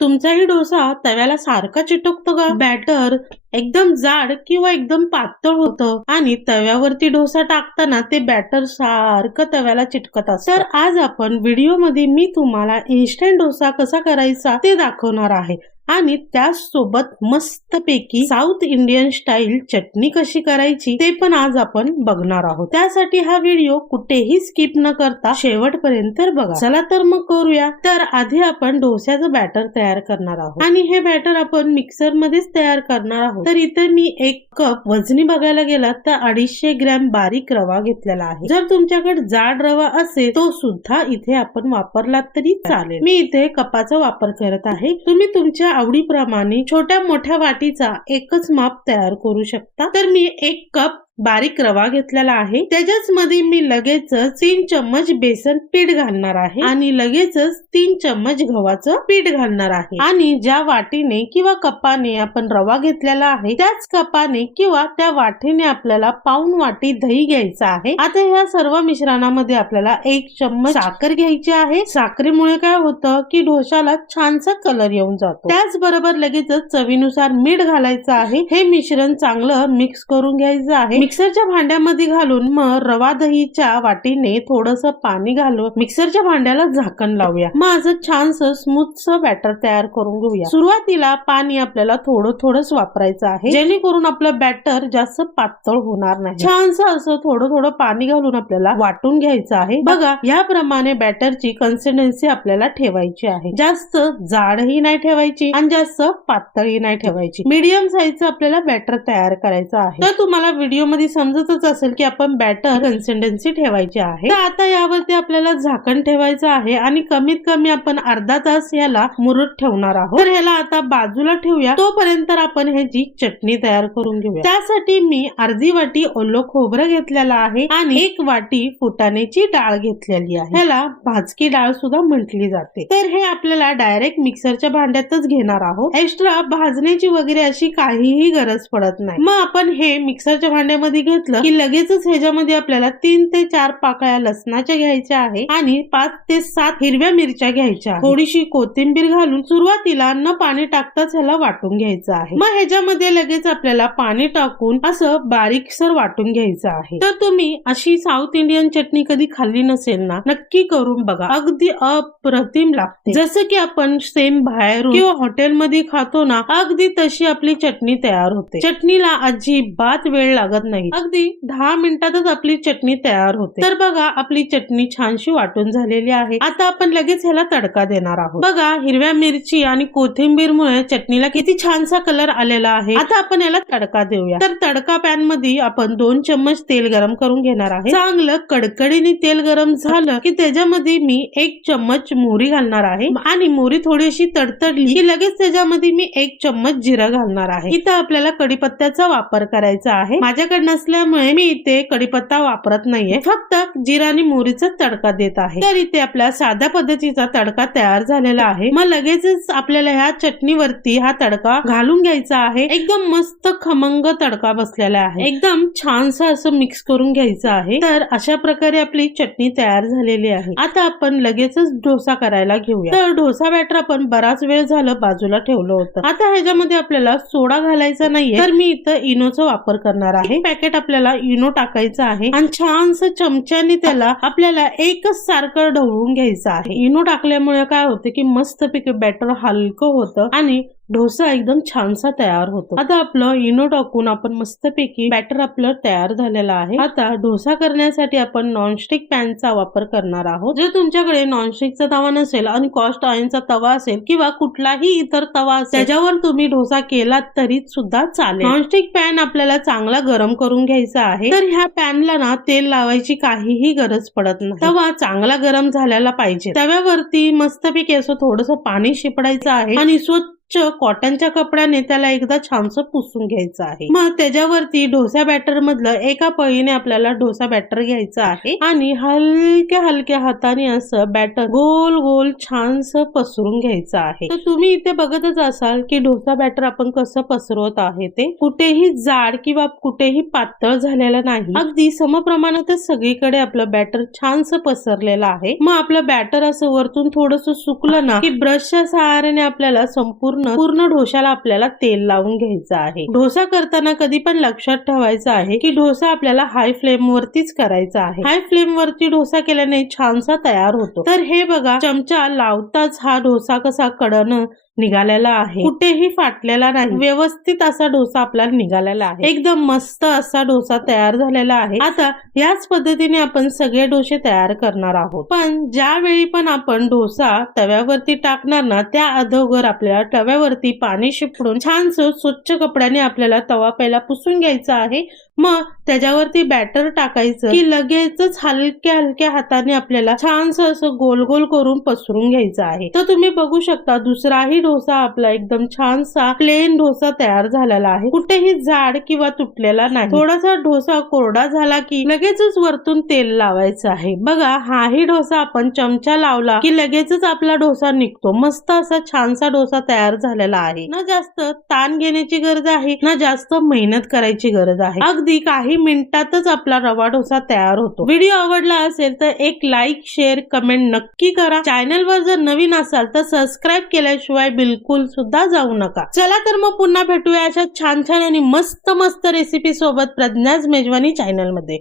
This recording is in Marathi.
तुमचाही डोसा तव्याला सारखा चिटकतो का? बॅटर एकदम जाड किंवा एकदम पातळ होतं. आणि तव्यावरती डोसा टाकताना ते बॅटर सारखं तव्याला चिटकत असत. तर आज आपण व्हिडिओमध्ये मी तुम्हाला इन्स्टंट डोसा कसा करायचा ते दाखवणार आहे. आणि त्याचसोबत मस्तपैकी साऊथ इंडियन स्टाईल चटणी कशी करायची ते पण आज आपण बघणार आहोत. त्यासाठी हा व्हिडिओ कुठेही स्किप न करता शेवटपर्यंत बघा. चला तर मग करूया. तर आधी आपण डोस्याचं बॅटर तयार करणार आहोत. आणि हे बॅटर आपण मिक्सर मध्येच तयार करणार आहोत. तर इथे मी एक कप वजनी बघायला गेला तर अडीचशे ग्रॅम बारीक रवा घेतलेला आहे. जर तुमच्याकडे जाड रवा असेल तो सुद्धा इथे आपण वापरला तरी चालेल. मी इथे कपाचा वापर करत आहे. तुम्ही तुमच्या आवडीप्रमाणे छोट्या मोठ्या वाटीचा एकच माप तयार करू शकता. तर मी एक कप बारीक रवा घेतलेला आहे. त्याच्याच मध्ये मी लगेचच तीन चम्मच बेसन पीठ घालणार आहे आणि लगेचच तीन चम्मच गव्हाचं पीठ घालणार आहे. आणि ज्या वाटीने किंवा कपाने आपण रवा घेतलेला आहे त्याच कपाने किंवा त्या वाटीने आपल्याला पाऊन वाटी दही घ्यायचं आहे. आता ह्या सर्व मिश्रणामध्ये आपल्याला एक चम्मच साखर घ्यायची आहे. साखरेमुळे काय होतं की डोशाला छानसा कलर येऊन जातो. त्याचबरोबर लगेचच चवीनुसार मीठ घालायचं आहे. हे मिश्रण चांगलं मिक्स करून घ्यायचं आहे. मिक्सरच्या भांड्यामध्ये घालून मग रवा दहीच्या वाटीने थोडस पाणी घालून मिक्सरच्या भांड्याला झाकण लावूया. मग असं छानस स्मूथ बॅटर तयार करून घेऊया. सुरुवातीला पाणी आपल्याला थोडं थोडंच वापरायचं आहे. जेणेकरून आपलं बॅटर जास्त पातळ होणार नाही. छानसं असं थोडं थोडं पाणी घालून आपल्याला वाटून घ्यायचं आहे. बघा याप्रमाणे बॅटरची कन्सिस्टन्सी आपल्याला ठेवायची आहे. जास्त जाडही नाही ठेवायची आणि जास्त पातळही नाही ठेवायची. मीडियम साईजचं आपल्याला बॅटर तयार करायचं आहे. तर तुम्हाला व्हिडिओ मध्ये समजतच असेल की आपण बॅटर कन्सिस्टन्सी ठेवायची आहे. तर आता यावरती आपल्याला झाकण ठेवायचं आहे आणि कमीत कमी आपण अर्धा तास याला मुरत ठेवणार आहोत. तर ह्याला आता बाजूला ठेवूया. तोपर्यंत आपण ह्याची चटणी तयार करून घेऊया. त्यासाठी मी अर्धी वाटी ओलो खोबरं घेतलेला आहे आणि एक वाटी फुटाण्याची डाळ घेतलेली आहे. ह्याला भाजकी डाळ सुद्धा म्हटली जाते. तर हे आपल्याला डायरेक्ट मिक्सरच्या भांड्यातच घेणार आहोत. एक्स्ट्रा भाजण्याची वगैरे अशी काहीही गरज पडत नाही. मग आपण हे मिक्सरच्या भांड्यामध्ये घेतलं की लगेचच ह्याच्यामध्ये आपल्याला तीन ते चार पाकळ्या लसणाच्या घ्यायच्या आहे आणि पाच ते सात हिरव्या मिरच्या घ्यायच्या थोडीशी कोथिंबीर घालून सुरुवातीला न पाणी टाकताच ह्याला वाटून घ्यायचं आहे. मग ह्याच्यामध्ये लगेच आपल्याला पाणी टाकून असं बारीकसर वाटून घ्यायचं आहे. तर तुम्ही अशी साऊथ इंडियन चटणी कधी खाल्ली नसेल ना नक्की करून बघा. अगदी अप्रतिम लागते. जसं की आपण सेम बाहेरून किंवा हॉटेलमध्ये खातो ना अगदी तशी आपली चटणी तयार होते. चटणीला अजिबात वेळ लागत नाही. अगदी दहा मिनिटातच आपली चटणी तयार होते. तर बघा आपली चटणी छानशी वाटून झालेली आहे. आता आपण लगेच ह्याला तडका देणार आहोत. बघा हिरव्या मिरची आणि कोथिंबीर मुळे चटणीला किती छानसा कलर आलेला आहे. आता आपण याला तडका देऊया. तर तडका पॅनमध्ये आपण दोन चम्मच तेल गरम करून घेणार आहे. चांगलं कडकडीने तेल गरम झालं की त्याच्यामध्ये मी एक चम्मच मोहरी घालणार आहे. आणि मोहरी थोडीशी तडतडली की लगेच त्याच्यामध्ये मी एक चम्मच जिरं घालणार आहे. इथं आपल्याला कडीपत्त्याचा वापर करायचा आहे. माझ्याकडे नसल्यामुळे मी इथे कडीपत्ता वापरत नाहीये. फक्त जिरा आणि मोहरीचा तडका देत आहे. तर इथे आपल्या साध्या पद्धतीचा तडका तयार झालेला आहे. मग लगेचच आपल्याला ह्या चटणीवरती हा तडका घालून घ्यायचा आहे. एकदम मस्त खमंग तडका बसलेला आहे. एकदम छानसा असं मिक्स करून घ्यायचं आहे. तर अशा प्रकारे आपली चटणी तयार झालेली आहे. आता आपण लगेचच डोसा करायला घेऊया. तर डोसा बॅटर आपण बराच वेळ झालं बाजूला ठेवलं होतं. आता ह्याच्यामध्ये आपल्याला सोडा घालायचा नाहीये. तर मी इथं इनोचा वापर करणार आहे. पॅकेट आपल्याला इनो टाकायचं आहे. आणि छानस चमच्याने त्याला आपल्याला एकच सारखं ढवळून घ्यायचं आहे. इनो टाकल्यामुळे काय होतं की मस्तपैकी बॅटर हलकं होतं आणि डोसा एकदम छानसा तयार होतो. आता आपलं इनो टाकून आपण मस्तपैकी बॅटर आपलं तयार झालेलं आहे. आता डोसा करण्यासाठी आपण नॉनस्टिक पॅनचा वापर करणार आहोत. जर तुमच्याकडे नॉनस्टिकचा तवा नसेल आणि कॉस्ट ऑइलचा तवा असेल किंवा कुठलाही इतर तवा असेल त्याच्यावर तुम्ही डोसा केलात तरी सुद्धा चालेल. नॉनस्टिक पॅन आपल्याला चांगला गरम करून घ्यायचा आहे. तर ह्या पॅनला ना तेल लावायची काहीही गरज पडत नाही. तवा चांगला गरम झालेला पाहिजे. तव्यावरती मस्तपैकी असं थोडस पाणी शिपडायचं आहे आणि स्वच्छ कॉटनच्या कपड्याने त्याला एकदा छानसं पुसून घ्यायचं आहे. मग त्याच्यावरती डोसा बॅटर मधलं एका पळीने आपल्याला डोसा बॅटर घ्यायचं आहे आणि हलक्या हलक्या हाताने असं बॅटर गोल गोल छानस पसरून घ्यायचं आहे. तर तुम्ही इथे बघतच असाल की डोसा बॅटर आपण कसं पसरवत आहे ते. कुठेही जाड किंवा कुठेही पातळ झालेलं नाही. अगदी समप्रमाणातच सगळीकडे आपलं बॅटर छानसं पसरलेलं आहे. मग आपलं बॅटर असं वरतून थोडस सुकलं ना की ब्रशच्या सहाऱ्याने आपल्याला संपूर्ण पूर्ण डोशाला आपल्याला तेल लावून घ्यायचं आहे. ढोसा करताना कधी पण लक्षात ठेवायचं आहे की डोसा आपल्याला हाय फ्लेम वरतीच करायचा आहे. हाय फ्लेम वरती डोसा केल्याने छानसा तयार होतो. तर हे बघा चमचा लावताच हा डोसा कसा कडन निघालेला आहे. कुठेही फाटलेला नाही. व्यवस्थित असा डोसा आपल्याला निघालेला आहे. एकदम मस्त असा डोसा तयार झालेला आहे. आता याच पद्धतीने आपण सगळे डोसे तयार करणार आहोत. पण ज्यावेळी पण आपण डोसा तव्यावरती टाकणार ना त्या अगोदर आपल्याला तव्यावरती पाणी शिपडून छानस स्वच्छ कपड्याने आपल्याला तवा पहिला पुसून घ्यायचा आहे. मग त्याच्यावरती बॅटर टाकायचं की लगेचच हलक्या हलक्या हाताने आपल्याला छानस असं गोल गोल करून पसरून घ्यायचं आहे. तर तुम्ही बघू शकता दुसराही डोसा आपला एकदम छानसा प्लेन डोसा तयार झालेला आहे. कुठेही जाड किंवा तुटलेला नाही. थोडासा डोसा कोरडा झाला की लगेचच वरतून तेल लावायचं आहे. बघा हाही डोसा आपण चमचा लावला की लगेचच आपला डोसा निघतो. मस्त असा छानसा डोसा तयार झालेला आहे. ना जास्त ताण घेण्याची गरज आहे ना जास्त मेहनत करायची गरज आहे. अगदी काही मिनिटातच आपला रवा डोसा तयार होतो. व्हिडिओ आवडला असेल तर एक लाईक शेअर कमेंट नक्की करा. चॅनल वर जर नवीन असाल तर सबस्क्राईब केल्याशिवाय बिलकुल सुद्धा जाऊ नका. चला तर मग पुन्हा भेटूया अशा छान छान आणि मस्त मस्त रेसिपी सोबत प्रज्ञाज मेजवानी चॅनलमध्ये.